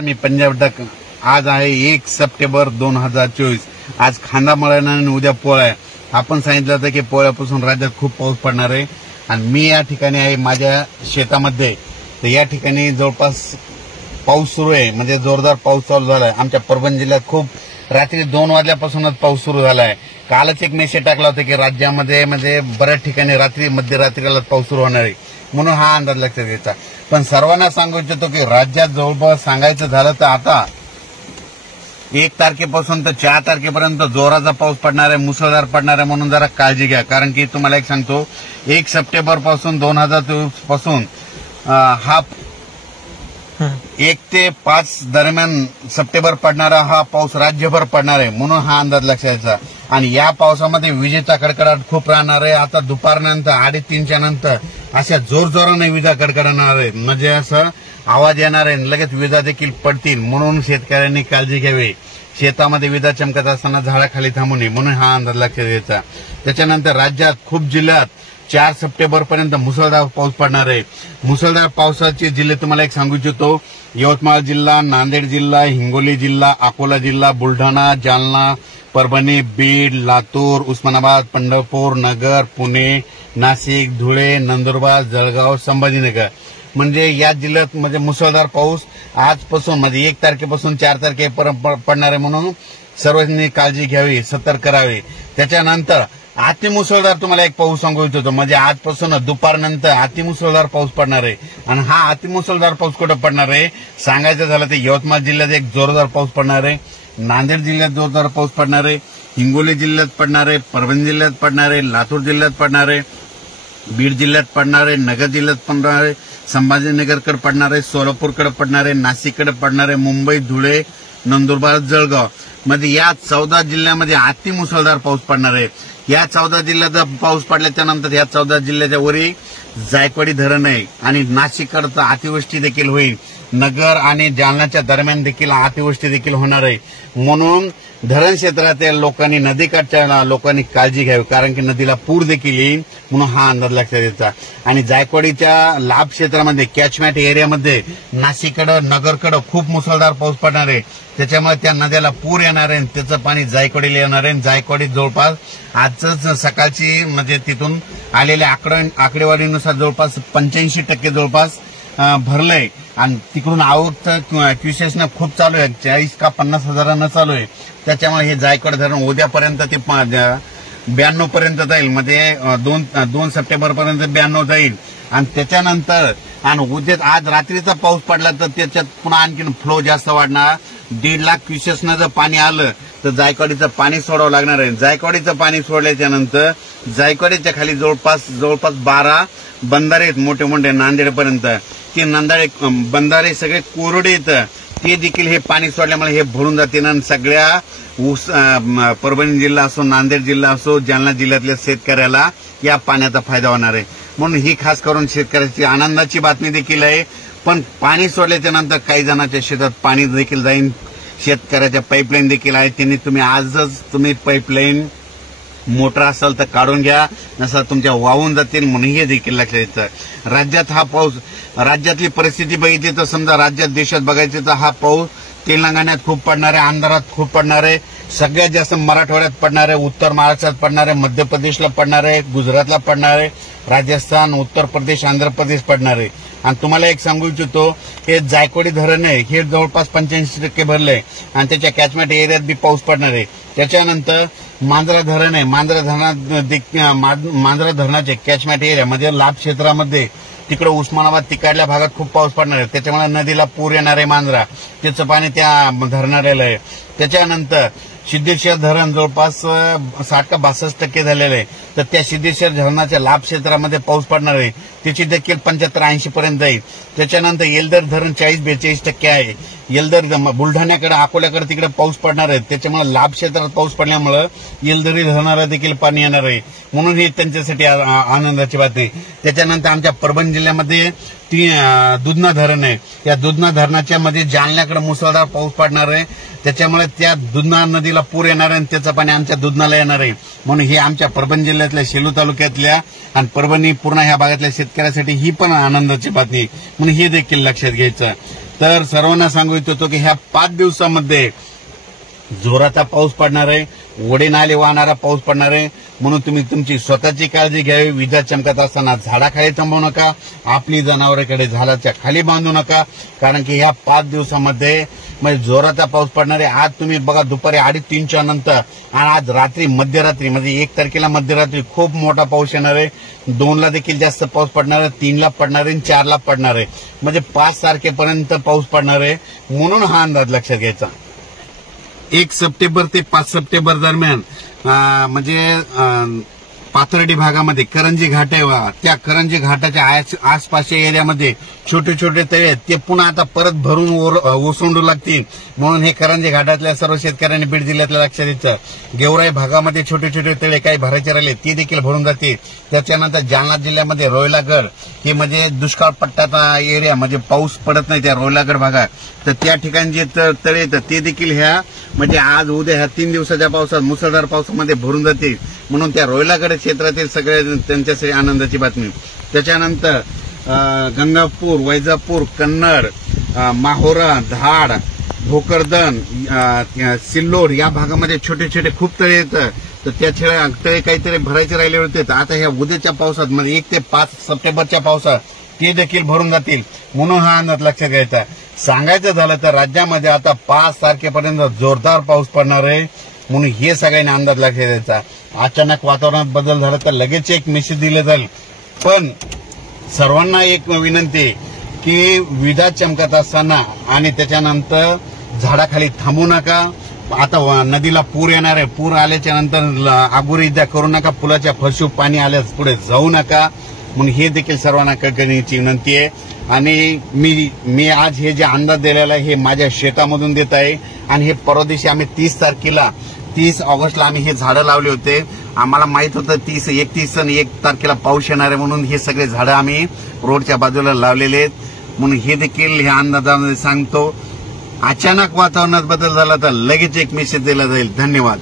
मी Punjab duck. आज आहे 1 September 2024. आज खांदा मळणार आणि उद्या पोळा आहे. आपण सांगितलं होतं की पोळ्यापासून राज्यात खूप पाऊस पडणार आहे आणि मी या ठिकाणी आहे माझ्या शेतामध्ये. तर या ठिकाणी जवळपास पाऊस सुरू आहे, म्हणजे जोरदार पाऊस चालू झाला आहे. आमच्या परभणी जिल्ह्यात खूप रात्री 2 वाजल्यापासूनच पाऊस सुरू झाला आहे. कालच एक मेसेज टाकला होता की राज्यामध्ये म्हणजे बऱ्याच ठिकाणी रात्री मध्यरात्रीला पाऊस सुरू होणार आहे, म्हणून हा अंदाज लक्षात घ्यायचा. पण सर्वांना सांगू इच्छितो की राज्यात जवळपास सांगायचं झालं तर आता 1 तारखेपासून तर 4 तारखेपर्यंत जोराचा पाऊस पडणार आहे, मुसळधार पडणार आहे. म्हणून जरा काळजी घ्या. कारण की तुम्हाला एक सांगतो, 1 सप्टेंबर पासून 2024 पासून हा 1 ते 5 दरम्यान सप्टेंबर पडणारा हा पाऊस राज्यभर पडणार आहे, म्हणून हा अंदाज लक्षात घ्यायचा. आणि या पावसामध्ये विजेचा कडकडाट खूप राहणार आहे. आता दुपारनंतर 2:30च्या नंतर अशा जोरजोराने विजा कडकडणार आहेत, म्हणजे असं आवाज येणार आहे, लगेच विजा देखील पडतील. म्हणून शेतकऱ्यांनी काळजी घ्यावी. शेतामध्ये विजा चमकत असताना झाडाखाली थांबू नये, म्हणून हा अंदाज लक्षात घ्यायचा. त्याच्यानंतर राज्यात खूप जिल्ह्यात 4 सप्टेंबर पर्यंत मुसळधार पाऊस पडणार आहे. मुसळधार पावसाचे जिल्हे तुम्हाला एक सांगू इच्छितो: यवतमाळ जिल्हा, नांदेड जिल्हा, हिंगोली जिल्हा, अकोला जिल्हा, बुलढाणा, जालना, परभणी, बीड, लातूर, उस्मानाबाद, पंढरपूर, नगर, पुणे, नाशिक, धुळे, नंदुरबार, जळगाव, संभाजीनगर. म्हणजे या जिल्ह्यात म्हणजे मुसळधार पाऊस आजपासून म्हणजे 1 तारखेपासून 4 तारखेपर्यंत पडणार आहे, म्हणून सर्वांनी काळजी घ्यावी, सतर्क करावे. त्याच्यानंतर अतिमुसळधार तुम्हाला एक पाऊस सांगू इच्छितो, म्हणजे आजपासून दुपारनंतर अतिमुसळधार पाऊस पडणार आहे. आणि हा अतिमुसळधार पाऊस कुठं पडणार आहे सांगायचं झालं तर यवतमाळ जिल्ह्यात एक जोरदार पाऊस पडणार आहे, नांदेड जिल्ह्यात जोरदार पाऊस पडणार आहे, हिंगोली जिल्ह्यात पडणार आहे, परभणी जिल्ह्यात पडणार आहे, लातूर जिल्ह्यात पडणार आहे, बीड जिल्ह्यात पडणार आहे, नगर जिल्ह्यात पडणार आहे, संभाजीनगरकडे पडणार आहे, सोलापूरकडे पडणार आहे, नाशिककडे पडणार आहे, मुंबई, धुळे, नंदुरबार, जळगाव. मध्ये या 14 जिल्ह्यामध्ये अतिमुसळधार पाऊस पडणार आहे. या 14 जिल्ह्यात पाऊस पडल्याच्या नंतर या 14 जिल्ह्याच्या वरी जायकवाडी धरण आहे आणि नाशिककडे अतिवृष्टी देखील होईल. नगर आणि जालन्याच्या दरम्यान देखील अतिवृष्टी देखील होणार आहे. म्हणून धरण क्षेत्रातील लोकांनी, नदीकाठच्या लोकांनी काळजी घ्यावी, कारण की नदीला पूर देखील येईल, म्हणून हा अंदाज लक्षात घ्यायचा. आणि जायकवाडीच्या लाभ क्षेत्रामध्ये कॅचमेंट एरियामध्ये नाशिककडं, नगरकडं खूप मुसळधार पाऊस पडणार आहे. त्याच्यामुळे त्या नद्याला पूर येणार आहे, त्याचं पाणी जायकवाडीला येणार आहे. जायकवाडी जवळपास आजच सकाळची म्हणजे तिथून आलेल्या आकडेवारीनुसार जवळपास 85% जवळपास भरलंय. आणि तिकडून आवक क्युसेसनं खूप चालू आहे, 40 का 50 हजारांना चालू आहे. त्याच्यामुळे हे जायकवाड धरण उद्यापर्यंत ते 92 पर्यंत जाईल, म्हणजे 2 सप्टेंबर पर्यंत 92 जाईल. आणि त्याच्यानंतर आणि उद्या आज रात्रीचा पाऊस पडला तर त्याच्यात पुन्हा आणखीन फ्लो जास्त वाढणार. 1.5 लाख क्युसेसनं जर पाणी आलं तर जायकवाडीचं पाणी सोडावं लागणार आहे. जायकवाडीचं पाणी सोडल्याच्या नंतर जायकवाडीच्या खाली जवळपास 12 बंधारे आहेत मोठे मोठे नांदेडपर्यंत. ते बंधारे सगळे कोरडे येतं, ते देखील हे पाणी सोडल्यामुळे हे भरून जाते आणि सगळ्या परभणी जिल्हा असो, नांदेड जिल्हा असो, जालना जिल्ह्यातल्या शेतकऱ्याला या पाण्याचा फायदा होणार आहे. म्हणून ही खास करून शेतकऱ्याची आनंदाची बातमी देखील आहे. पण पाणी सोडल्याच्या नंतर काही जणांच्या शेतात पाणी देखील जाईल. शेतकऱ्याच्या पाईपलाईन देखील आहे, त्यांनी तुम्ही आजच तुम्ही पाईपलाईन मोटर असेल तर काढून घ्या, नसेल तुमच्या वाहून जातील, म्हणून हे देखील लक्षात घ्यायचं. राज्यात हा पाऊस, राज्यातली परिस्थिती बघितली तर समजा राज्यात देशात बघायचे तर हा पाऊस तेलंगणात खूप पडणार आहे, आंध्रात खूप पडणार आहे, सगळ्यात जास्त मराठवाड्यात पडणार आहे, उत्तर महाराष्ट्रात पडणार आहे, मध्य प्रदेशला पडणार आहे, गुजरातला पडणार आहे, राजस्थान, उत्तर प्रदेश, आंध्र प्रदेश पडणार आहे. आणि तुम्हाला एक सांगू इच्छितो, हे जायकवाडी धरण आहे, हे जवळपास 85% भरलंय आणि त्याच्या कॅचमेंट एरियात बी पाऊस पडणार आहे. त्याच्यानंतर मांजरा धरण आहे, मांजरा धरणाचे कॅचमेंट एरिया म्हणजे लाभ क्षेत्रामध्ये तिकडे उस्मानाबाद तिकडल्या भागात खूप पाऊस पडणार आहे. त्याच्यामुळे नदीला पूर येणार आहे. मांजरा त्याचं पाणी त्या धरणाऱ्याला आहे. त्याच्यानंतर सिद्धेश्वर धरण जवळपास 60 का 62% झालेलं आहे. तर त्या सिद्धेश्वर धरणाच्या लाभ क्षेत्रामध्ये पाऊस पडणार आहे, त्याची देखील 75-80 पर्यंत जाईल. त्याच्यानंतर येलदर धरण 40-42% आहे. येलदर बुलढाण्याकडे, अकोल्याकडे तिकडे पाऊस पडणार आहे. त्याच्यामुळे लाभ क्षेत्रात पाऊस पडल्यामुळे येलदरी धरणाला देखील पाणी येणार आहे, म्हणून ही त्यांच्यासाठी आनंदाची बातमी. त्याच्यानंतर आमच्या परभणी जिल्ह्यामध्ये दुधना धरण आहे. या दुधना धरणाच्या मध्ये जालन्याकडे मुसळधार पाऊस पडणार आहे. त्याच्यामुळे त्या दुधना नदीला पूर येणार आहे आणि त्याचं पाणी आमच्या दुधनाला येणार आहे. म्हणून हे आमच्या परभणी जिल्ह्यातल्या सेलू तालुक्यातल्या आणि परभणी पूर्ण ह्या भागातल्या शेतकऱ्यासाठी ही पण आनंदाची बातमी, म्हणून हे देखील लक्षात घ्यायचं. तर सर्वांना सांगू इच्छितो की ह्या 5 दिवसामध्ये जोराचा पाऊस पडणार आहे, ओढे नाले वाहणारा पाऊस पडणार आहे. म्हणून तुम्ही तुमची स्वतःची काळजी घ्यावी. विजा चमकत असताना झाडाखाली थांबवू नका, आपली जनावरांकडे झाडाच्या खाली बांधू नका, कारण की ह्या 5 दिवसामध्ये म्हणजे जोराचा पाऊस पडणार आहे. आज तुम्ही बघा दुपारी 2:30-3च्या नंतर आणि आज रात्री मध्यरात्री म्हणजे 1 तारखेला मध्यरात्री खूप मोठा पाऊस येणार आहे. 2ला देखील जास्त पाऊस पडणार आहे, 3ला पडणार आहे, 4ला पडणार आहे. म्हणजे 5 तारखेपर्यंत पाऊस पडणार आहे. म्हणून हा अंदाज लक्षात घ्यायचा. 1 सप्टेंबर ते 5 सप्टेंबर दरम्यान म्हणजे पाथर्डी भागामध्ये करंजी घाट आहे, त्या करंजी घाटाच्या आसपासच्या एरियामध्ये छोटे छोटे तळे आहेत, ते पुन्हा आता परत भरून ओसंडू लागतील. म्हणून हे करंजी घाटातल्या सर्व शेतकऱ्यांनी बीड जिल्ह्यातल्या लक्षात द्यायचं. गेवराई भागामध्ये छोटे छोटे तळे काही भरायचे राहिले ते देखील भरून जातील. त्याच्यानंतर जालना जिल्ह्यामध्ये रोयलागड हे म्हणजे दुष्काळ पट्ट्याचा एरिया, म्हणजे पाऊस पडत नाही त्या रोयलागड भागात, तर त्या ठिकाणी जे तळे येतात ते देखील ह्या म्हणजे आज उद्या ह्या 3 दिवसाच्या पावसात मुसळधार पावसामध्ये भरून जातील. म्हणून त्या रोयलागड क्षेत्रातील सगळे त्यांच्यासाठी आनंदाची बातमी. त्याच्यानंतर गंगापूर, वैजापूर, कन्नड, माहोरा, धाड, भोकरदन, सिल्लोड या भागामध्ये छोटे छोटे खूप तळे येतात. तर त्या तळे काहीतरी भरायचे राहिले होते, तर आता ह्या उद्याच्या पावसात म्हणजे 1 ते 5 सप्टेंबरच्या पावसात ते देखील भरून जातील. म्हणून हा अंदाज लक्षात घ्यायचा. सांगायचं झालं तर राज्यामध्ये आता 5 तारखेपर्यंत जोरदार पाऊस पडणार आहे. म्हणून हे सगळ्यांनी अंदाज लक्षात द्यायचा. अचानक वातावरणात बदल झाला तर लगेच एक मेसेज दिले जाईल. पण सर्वांना एक विनंती की विजा चमकत असताना आणि त्याच्यानंतर झाडाखाली थांबू नका. आता नदीला पूर येणार आहे, पूर आल्याच्या नंतर आगुरीद्या करू नका, पुलाच्या फरशीवर पाणी आल्यास पुढे जाऊ नका. म्हणून हे देखील सर्वांना करण्याची विनंती आहे. आणि मी आज हे जे अंदाज दिलेला आहे हे माझ्या शेतामधून देत आहे. आणि हे परवा दिवशी आम्ही 30 ऑगस्टला आम्ही हे झाडं लावले होते. आम्हाला माहित होतं 31 आणि 1 तारखेला पाऊस येणार आहे, म्हणून हे सगळे झाडं आम्ही रोडच्या बाजूला लावलेले आहेत. म्हणून हे देखील ह्या अंदाजामध्ये सांगतो. अचानक वातावरणात बदल झाला तर लगेच एक मेसेज दिला जाईल. धन्यवाद.